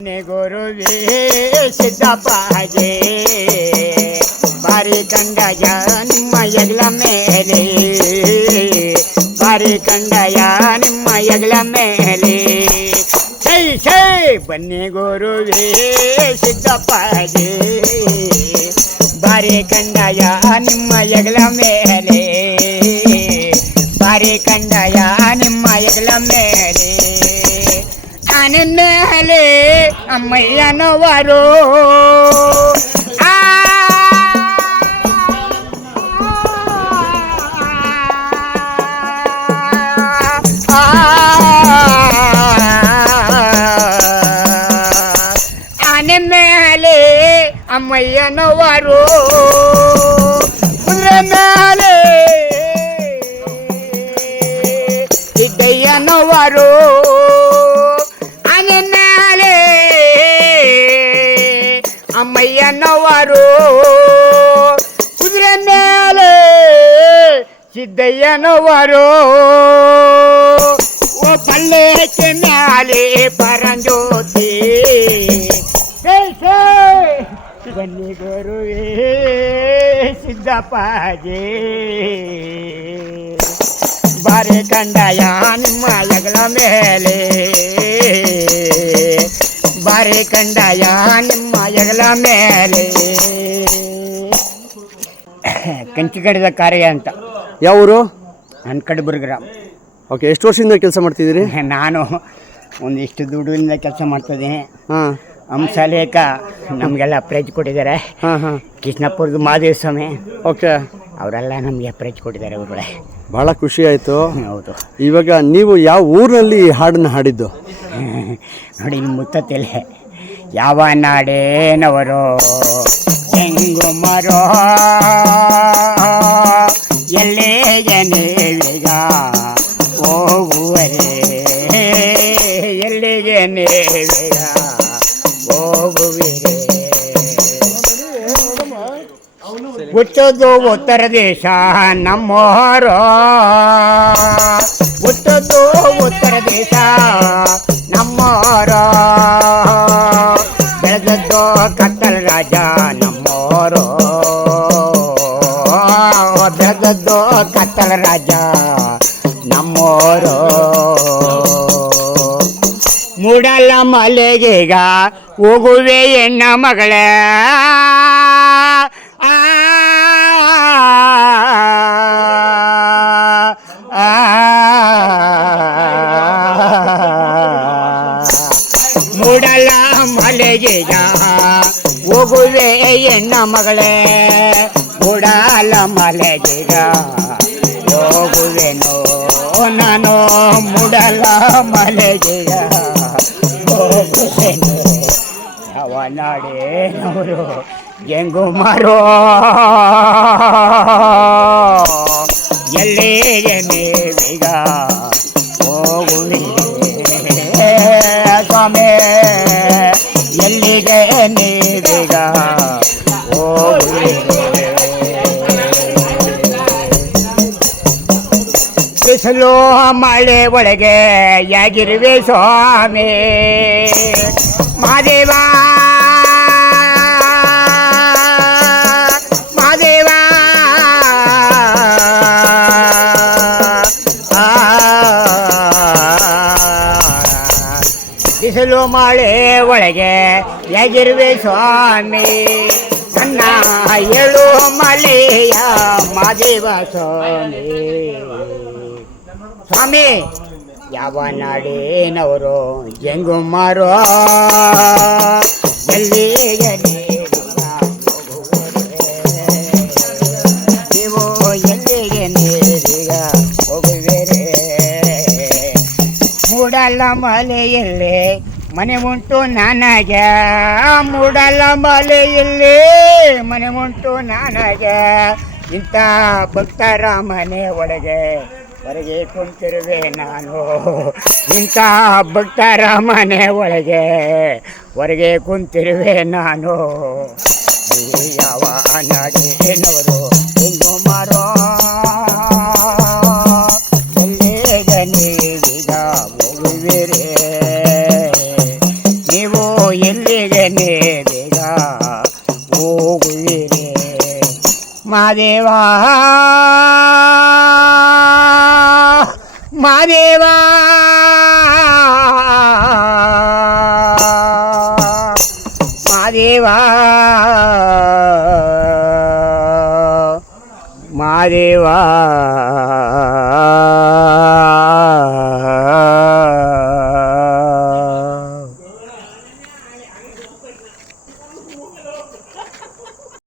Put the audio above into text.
ಗುರುವೇ ಸಿದ್ದಪ್ಪಾಜಿ ಬಾರಿ ಕಂಡಯ ನಿಮ್ಮ ಎಗ್ಲ ಮೇಲೆ ಬಾರಿ ಕಂಡಯ ನಿಮ್ಮ ಎಗ್ಲ ಮೇಲೆ ಸೈ ಸೈ ಬನ್ನಿ ಗುರುವೇ ಸಿದ್ದಪ್ಪಾಜಿ ಬಾರಿ ಕಂಡಯ ನಿಮ್ಮ ಎಗ್ಲ ಮೇಲೆ ಬಾರಿ ಕಂಡಯ ನಿಮ್ಮ ಎಗ್ಲ ಮೇಲೆ ಮೇಲೆ ಅಮ್ಮಯ್ಯನವರು ಆನೆ ಮೇಲೆ ಅಮ್ಮಯ್ಯನವರು ಕುದುರೆ ಮೇಲೆ ಸಿದ್ದಯ್ಯನವರು ಅಮ್ಮಯ್ಯನವರು ಕುದುರೆ ಮೇಲೆ ಸಿದ್ದಯ್ಯನವರು ಓ ಪಲ್ಲೇಕೆ ಮ್ಯಾಲೆ ಪರಂಜ್ಯೋತಿ ಬನ್ನಿ ಗುರುವೇ ಸಿದ್ದಪ್ಪಾಜಿ ಬಾರಿ ಕಂಡಯ ನಿಮ್ಮ ಎಗಲ ಮೇಲೆ ಬಾರಿ ಕಂಡಯ ನಿಮ್ಮ ಎಗಲ ಮೇಲೆ ಕಂಚಿಗಡದ ಕಾರ್ಯ ಅಂತ ಯಾವೂರು? ನನ್ನ ಕಡಬುರ್ಗ್ರಾಮ. ಓಕೆ, ಎಷ್ಟು ವರ್ಷದಿಂದ ಕೆಲಸ ಮಾಡ್ತಿದ್ದೀರಿ? ನಾನು ಒಂದಿಷ್ಟು ದುಡ್ಡಿಂದ ಕೆಲಸ ಮಾಡ್ತಿದ್ದೀನಿ. ಹಾಂ, ಹಂಸಲೇಖ ನಮಗೆಲ್ಲ ಪ್ರೈಜ್ ಕೊಟ್ಟಿದ್ದಾರೆ. ಹಾಂ ಹಾಂ, ಕೃಷ್ಣಪ್ಪುರದ ಮಹಾದೇವ ಸ್ವಾಮಿ, ಓಕೆ, ಅವರೆಲ್ಲ ನಮಗೆ ಪ್ರೈಜ್ ಕೊಟ್ಟಿದ್ದಾರೆ. ಅವರುಗಳೇ ಭಾಳ ಖುಷಿ ಆಯಿತು. ಹೌದು. ಇವಾಗ ನೀವು ಯಾವ ಊರಿನಲ್ಲಿ ಹಾಡನ್ನು ಹಾಡಿದ್ದು? ನೋಡಿ, ನಿಮ್ಮ ಮುತ್ತತ್ತಿಲೆ ಯಾವ ನಾಡೇನವರು ಹೆಂಗು ಮರೋ ಎಲ್ಲಿಗೆ ನೀವೀಗ ಹೋಗುವರೆ ಎಲ್ಲಿಗೆ ನೀವೀಗ ಹೋಗುವಿರೆ ಹುಟ್ಟೋದು ಉತ್ತರ ದೇಶ ನಮ್ಮೋರು ಹುಟ್ಟೋದು ಉತ್ತರ ದೇಶ ನಮ್ಮೋರು ಬೆಳೆದದ್ದು ಕತ್ತಲ ರಾಜ ನಮ್ಮೋರು ಬೆಳೆದದ್ದು ಕತ್ತಲ ರಾಜ ನಮ್ಮೋರು ಮೂಡಲ ಮಲೆಗೀಗ ಹೋಗುವೆ ಹೆಣ್ಣ ಮಗಳೇ ಮೂಡಲ ಮಲೆಗೀಗ ಹೋಗುವೆ ಹೆಣ್ಣ ಮಗಳೇ ಮೂಡಲ ಮಲೆಗೀಗ ಹೋಗುವೆನೋ ನಾನು ಮೂಡಲ ಮಲೆಗೀಗ ಹೋಗುವೆನು ಯಾವ ನಾಡೇನವರು ಹೆಂಗು ಮಾರೋ ಎಲ್ಲಿಗೆ ನೀವೀಗ ಹೋಗುವೆ ಸ್ವಾಮಿ ಎಲ್ಲಿಗೆ ನೀವೀಗ ಹೋಗುವೆ ಬಿಸಿಲು ಮಳೆ ಒಳಗೆ ಯಾಗಿರುವೆ ಸ್ವಾಮಿ ಮಹಾದೇವ ಮಹಾದೇವ ಬಿಸಿಲು ಮಳೆ ಒಳಗೆ ಯಾಗಿರುವೆ ಸ್ವಾಮಿ ನನ್ನ ಏಳು ಮಲೆಯ ಮಹಾದೇವ ಸ್ವಾಮಿ ಸ್ವಾಮಿ ಯಾವ ನಾಡೇನವರು ಹೆಂಗು ಮಾರೋ ಎಲ್ಲಿಗೆ ನೀವು ಎಲ್ಲಿಗೆ ನೀರೀಗ ಹೋಗುವಿರೆ ಮೂಡಲ ಮಲೆಯಲ್ಲಿ ಮನೆ ಉಂಟು ನನಗೆ ಮೂಡಲ ಮಲೆಯಲ್ಲಿ ಮನೆ ಉಂಟು ನನಗೆ ಇಂಥ ಭಕ್ತರ ಮನೆ ಒಳಗೆ ಹೊರಗೆ ಕುಂತಿರುವೆ ನಾನು ಇಂಥ ಭಕ್ತರ ಮನೆ ಒಳಗೆ ಹೊರಗೆ ಕುಂತಿರುವೆ ನಾನು ಯಾವ ನಾಡೇನವರು ಹೆಂಗು ಮಾರೋ ಎಲ್ಲಿಗೆ ನೀವೀಗ ಹೋಗುವಿರೆ ನೀವು ಎಲ್ಲಿಗೆ ಬೇಗ ಹೋಗುವಿರೆ ಮಾದೇವ ಮಾದೇವ ಮಾದೇವ ಮಾದೇವ